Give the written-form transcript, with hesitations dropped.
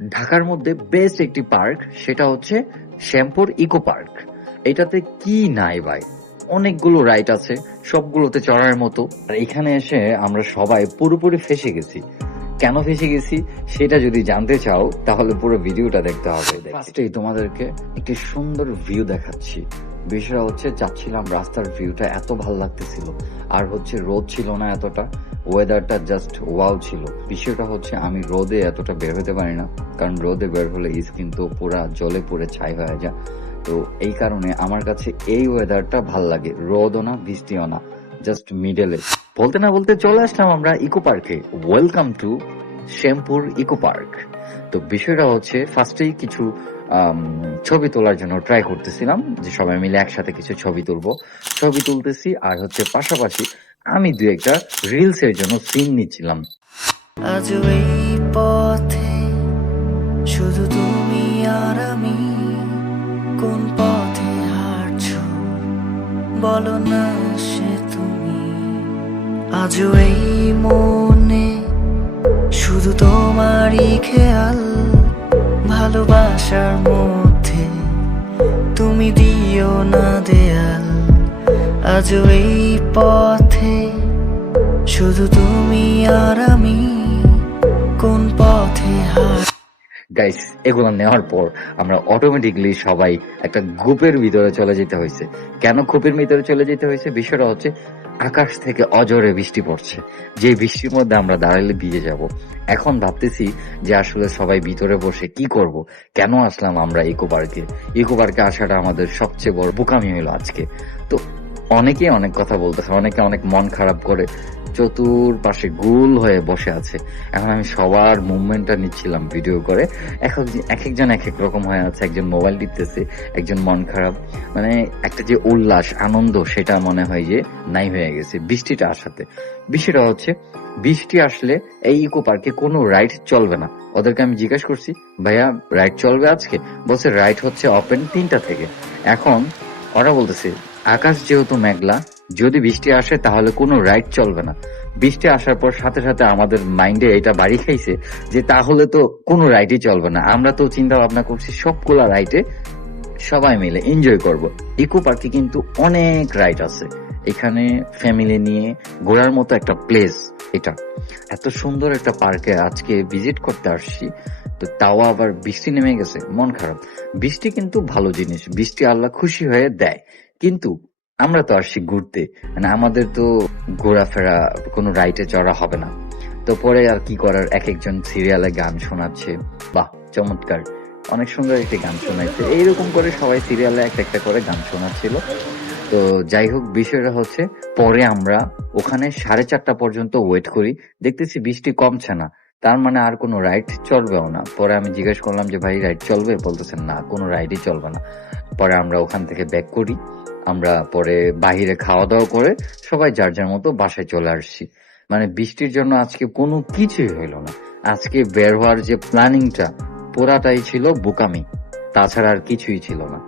ঢাকার মধ্যে বেস্ট একটি পার্ক, সেটা হচ্ছে শ্যামপুর ইকো পার্ক। এটাতে কি নাই ভাই, অনেকগুলো রাইড আছে, সবগুলোতে চড়ার মতো। আর এখানে এসে আমরা সবাই পুরোপুরি ফেসে গেছি। কেন ফেসে গেছি সেটা যদি জানতে চাও তাহলে পুরো ভিডিওটা দেখতে হবে। ফার্স্টেই তোমাদেরকে একটি সুন্দর ভিউ দেখাচ্ছি। বিষয়টা হচ্ছে যাচ্ছিলাম, রাস্তার ভিউটা এত ভালো লাগতেছিল, আর হচ্ছে রোদ ছিল না এতটা, ওয়েদারটা জাস্ট ওয়াও ছিল। বিষয়টা হচ্ছে আমি রোদে এতটা বের হতে পারি না, কারণ রোদে বের হলে স্কিন তো পুরা জলে পুড়ে ছাই হয়ে যায়। তো এই কারণে আমার কাছে এই ওয়েদারটা ভাল লাগে, রোদও না বৃষ্টিও না, জাস্ট মিডলে। বলতে না বলতে চলে আসলাম আমরা ইকো পার্কে। Welcome to Shyampur eco park. তো বিষয়টা হচ্ছে ফার্স্টেই কিছু ছবি তোলার জন্য ট্রাই করতেছিলাম, যে সবাই মিলে একসাথে কিছু ছবি তুলবো। ছবি তুলতেছি, আর হচ্ছে পাশাপাশি আমি দু একটা রিলস এর জন্য সিন নিচ্ছিলাম। আজ এই পথে শুধু তুমি আর আমি, কোন পথে হাঁটছো বলো না সে তুমি। আজ এই মনে শুধু তোমারই খেয়াল, ভালোবাসার মধ্যে তুমি দিও না দেয়াল। আজ এই পথে শুধু তুমি আর আমি, কোন পথে হাঁট। গাইস, এগুলো নেওয়ার পর আমরা অটোমেটিকলি সবাই একটা গ্রুপের ভিতরে চলে যেতে হয়েছে। কেন গ্রুপের ভিতরে চলে যেতে হয়েছে? বিষয়টা হচ্ছে আকাশ থেকে অজরে বৃষ্টি পড়ছে, যে বৃষ্টির মধ্যে আমরা দাঁড়ালে ভিজে যাব। এখন ভাবতেছি যে আসলে সবাই ভিতরে বসে কি করব, কেন আসলাম আমরা ইকো পার্কে। ইকো পার্কে আসাটা আমাদের সবচেয়ে বড় বোকামি হলো আজকে। তো অনেকে অনেক কথা বলতেছে, অনেকে অনেক মন খারাপ করে চতুর্পাশে গোল হয়ে বসে আছে। এখন আমি সবার মুভমেন্টটা নিচ্ছিলাম ভিডিও করে। এক একজন এক এক রকম হয়ে আছে, একজন মোবাইল টিপতেছে, একজন মন খারাপ। মানে একটা যে উল্লাস আনন্দ, সেটা মনে হয় যে নাই হয়ে গেছে বৃষ্টিটা আসাতে। বিষয়টা হচ্ছে বৃষ্টি আসলে এই ইকো পার্কে কোনো রাইড চলবে না। ওদেরকে আমি জিজ্ঞাসা করছি, ভাইয়া রাইড চলবে আজকে? বলছে রাইড হচ্ছে ওপেন 3টা থেকে। এখন ওরা বলতেছে আকাশ যেহেতু মেঘলা, যদি বৃষ্টি আসে তাহলে কোনো রাইড চলবে না। বৃষ্টি আসার পর সাথে সাথে আমাদের মাইন্ডে এটা বাড়ি খাইছে যে তাহলে তো কোনো রাইডই চলবে না। আমরা তো চিন্তা ভাবনা করছি সবগুলা রাইডে সবাই মিলে এনজয় করব। ইকো পার্কে কিন্তু অনেক রাইড আছে, এখানে ফ্যামিলি নিয়ে ঘোরার মতো একটা প্লেস। এটা এত সুন্দর একটা পার্কে আজকে ভিজিট করতে আসছি, তো তাও আবার বৃষ্টি নেমে গেছে, মন খারাপ। বৃষ্টি কিন্তু ভালো জিনিস, বৃষ্টি আল্লাহ খুশি হয়ে দেয়, কিন্তু আমরা তো আসছি ঘুরতে, মানে আমাদের তো ঘোরাফেরা কোনো রাইটে চড়া হবে না। তো পরে আর কি করার, এক একজন সিরিয়ালে গান শোনাচ্ছে। বাহ, চমৎকার, অনেক সুন্দর একটি গান শোনাচ্ছে। এইরকম করে সবাই সিরিয়ালে একটা একটা করে গান শোনাচ্ছিল। তো যাই হোক, বিষয়টা হচ্ছে পরে আমরা ওখানে 4:30 পর্যন্ত ওয়েট করি, দেখতেছি বৃষ্টি কমছে না, তার মানে আর কোনো রাইড চলবেও না। পরে আমি জিজ্ঞেস করলাম যে ভাই রাইড চলবে? বলতেছেন না, কোনো রাইডই চলবে না। পরে আমরা ওখান থেকে ব্যাক করি। আমরা পরে বাহিরে খাওয়া দাওয়া করে সবাই যার যার মতো বাসায় চলে আসছি। মানে বৃষ্টির জন্য আজকে কোনো কিছুই হইল না। আজকে বের হওয়ার যে প্ল্যানিংটা পুরাটাই ছিল বোকামি, তাছাড়া আর কিছুই ছিল না।